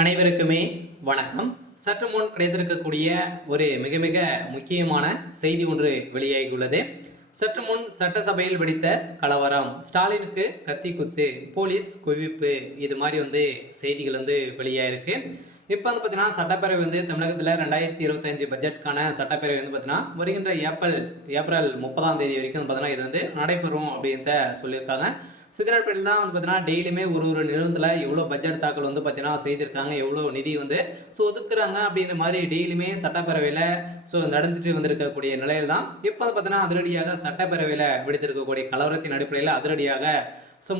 அனைவருக்குமே வணக்கம். சற்று முன் கிடைத்திருக்கக்கூடிய ஒரு மிக மிக முக்கியமான செய்தி ஒன்று வெளியாகியுள்ளது. சற்று முன் சட்டசபையில் வெடித்த கலவரம், ஸ்டாலினுக்கு கத்தி குத்து, போலீஸ் குவிப்பு, இது மாதிரி செய்திகள் வெளியாயிருக்கு. இப்போ பார்த்தீங்கன்னா சட்டப்பேரவை தமிழகத்தில் 2025 பட்ஜெட்கான சட்டப்பேரவை பார்த்தீங்கன்னா வருகின்ற ஏப்ரல் 30ஆம் தேதி வரைக்கும் பார்த்தீங்கன்னா இது நடைபெறும் அப்படின்றத சொல்லியிருக்காங்க. இதனடிப்படையில் தான் பார்த்தீங்கன்னா டெய்லியுமே ஒரு நிறுவனத்தில் எவ்வளோ பட்ஜெட் தாக்கல் பார்த்தீங்கன்னா செய்திருக்காங்க, எவ்வளோ நிதி ஒதுக்குறாங்க அப்படின்ற மாதிரி டெய்லியுமே சட்டப்பேரவையில் நடந்துட்டு வந்திருக்கக்கூடிய நிலையில் தான் இப்போ பார்த்தீங்கன்னா அதிரடியாக சட்டப்பேரவையில் வெடித்திருக்கக்கூடிய கலவரத்தின் அடிப்படையில் அதிரடியாக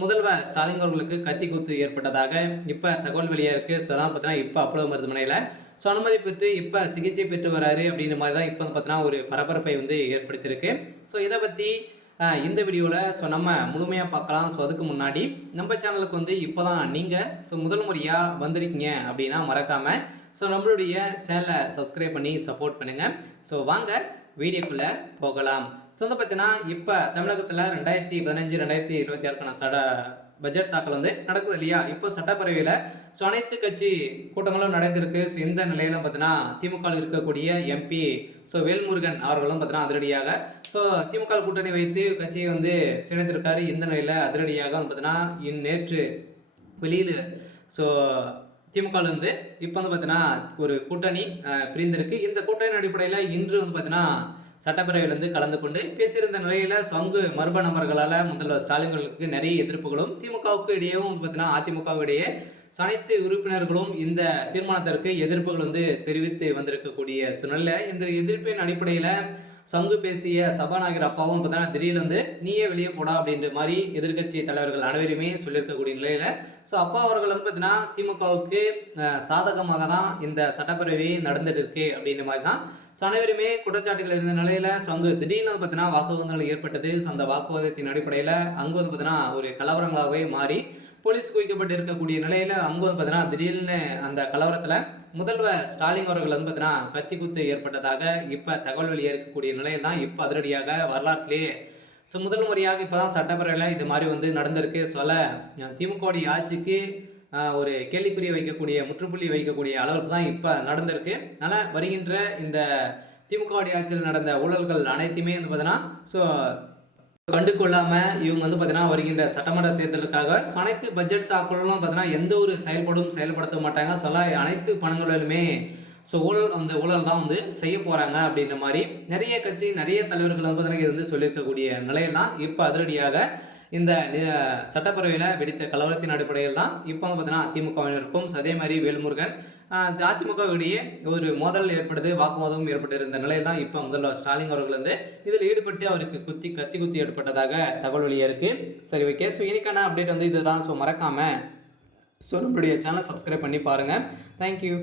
முதல்வர் ஸ்டாலின் அவர்களுக்கு கத்தி குத்து ஏற்பட்டதாக இப்போ தகவல் வெளியாக இருக்குது. அதான் பார்த்தீங்கன்னா இப்போ அப்போலோ மருத்துவமனையில் அனுமதி பெற்று இப்போ சிகிச்சை பெற்று வராரு அப்படின்ற மாதிரி தான் இப்போ பார்த்தீங்கன்னா ஒரு பரபரப்பை ஏற்படுத்தியிருக்கு. இதை பற்றி இந்த வீடியோவில் நம்ம முழுமையாக பார்க்கலாம். அதுக்கு முன்னாடி நம்ம சேனலுக்கு இப்போ தான் நீங்கள் முதல் முறையாக வந்திருக்கீங்க அப்படின்னா மறக்காமல் நம்மளுடைய சேனலை சப்ஸ்கிரைப் பண்ணி சப்போர்ட் பண்ணுங்கள். வாங்க வீடியோக்குள்ளே போகலாம். பார்த்தீங்கன்னா இப்போ தமிழகத்தில் 2015-2026க்கான பட்ஜெட் தாக்கல் நடக்குது இல்லையா? இப்போ சட்டப்பேரவையில் அனைத்து கட்சி கூட்டங்களும் நடந்திருக்கு. இந்த நிலையில் பார்த்தீங்கன்னா திமுக இருக்கக்கூடிய எம்பி வேல்முருகன் அவர்களும் பார்த்தீங்கன்னா அதிரடியாக திமுக கூட்டணி வைத்து கட்சியை சிணைத்திருக்காரு. இந்த நிலையில் அதிரடியாக பார்த்தீங்கன்னா நேற்று வெளியில் திமுக இப்போ பார்த்தீங்கன்னா ஒரு கூட்டணி பிரிந்திருக்கு. இந்த கூட்டணி அடிப்படையில் இன்று பார்த்தீங்கன்னா சட்டப்பேரவையில் கலந்து கொண்டு பேசியிருந்த நிலையில் மர்ம நபர்களால் முதல்வர் ஸ்டாலின்களுக்கு நிறைய எதிர்ப்புகளும் திமுகவுக்கு இடையேவும் பார்த்தீங்கன்னா அதிமுகவுக்கு இடையே அனைத்து உறுப்பினர்களும் இந்த தீர்மானத்திற்கு எதிர்ப்புகள் தெரிவித்து வந்திருக்கக்கூடிய சூழ்நிலை. இந்த எதிர்ப்பின் அடிப்படையில் பேசிய சபாநாயகர் அப்பாவும் பார்த்தீங்கன்னா திடீர்னு நீயே வெளியே போடா அப்படின்ற மாதிரி எதிர்கட்சி தலைவர்கள் அனைவருமே சொல்லியிருக்கக்கூடிய நிலையில் அப்பா அவர்கள் பார்த்தீங்கன்னா திமுகவுக்கு சாதகமாக தான் இந்த சட்டப்பேரவை நடந்துட்டு இருக்கு அப்படின்ற மாதிரி தான் அனைவருமே குற்றச்சாட்டுகள் இருந்த நிலையில் திடீர்னு பார்த்தீங்கன்னா வாக்குவாதங்கள் ஏற்பட்டது. அந்த வாக்குவாதத்தின் அடிப்படையில் அங்கே பார்த்தீங்கன்னா ஒரு கலவரங்களாகவே மாறி போலீஸ் குவிக்கப்பட்டு இருக்கக்கூடிய நிலையில் அங்கே பார்த்தீங்கன்னா திடீர்னு அந்த கலவரத்தில் முதல்வர் ஸ்டாலின் அவர்கள் பார்த்தீங்கன்னா கத்தி குத்து ஏற்பட்டதாக இப்போ தகவல் வெளியே இருக்கக்கூடிய நிலையில் தான் இப்போ அதிரடியாக வரலாற்றிலேயே முதல் முறையாக இப்போ தான் சட்டப்பேரவையில் இது மாதிரி நடந்திருக்கு. திமுகவுடைய ஆட்சிக்கு ஒரு கேள்விக்குறி வைக்கக்கூடிய முற்றுப்புள்ளி வைக்கக்கூடிய அளவுக்கு தான் இப்போ நடந்திருக்கு. அதனால் வருகின்ற இந்த திமுகவுடைய ஆட்சியில் நடந்த ஊழல்கள் அனைத்துமே பார்த்தீங்கன்னா கண்டுகொள்ளாமல் இவங்க பார்த்தீங்கன்னா வருகின்ற சட்டமன்ற தேர்தலுக்காக அனைத்து பட்ஜெட் தாக்கலும் பார்த்தீங்கன்னா எந்த ஒரு செயல்படுத்த மாட்டாங்க. அனைத்து பணங்களிலுமே ஊழல் தான் செய்ய போகிறாங்க அப்படின்ற மாதிரி நிறைய கட்சி நிறைய தலைவர்கள் பார்த்தீங்கன்னா இது சொல்லியிருக்கக்கூடிய நிலையில் தான் இப்போ அதிரடியாக இந்த சட்டப்பேரவையில் வெடித்த கலவரத்தின் அடிப்படையில் தான் இப்போ பார்த்தீங்கன்னா அதிமுகவினருக்கும் அதே மாதிரி வேல்முருகன் அதிமுகவிடையே ஒரு மோதல் ஏற்படுது, வாக்குவாதமும் ஏற்பட்டிருந்த நிலையில் தான் இப்போ முதல்வர் ஸ்டாலின் அவர்கள் இதில் ஈடுபட்டு அவருக்கு கத்தி குத்தி ஏற்பட்டதாக தகவல் வெளியாக இருக்குது. சரி, ஓகே. இன்னைக்கான அப்டேட் இதுதான். மறக்காமல் நம்மளுடைய சேனலை சப்ஸ்கிரைப் பண்ணி பாருங்கள். தேங்க்யூ.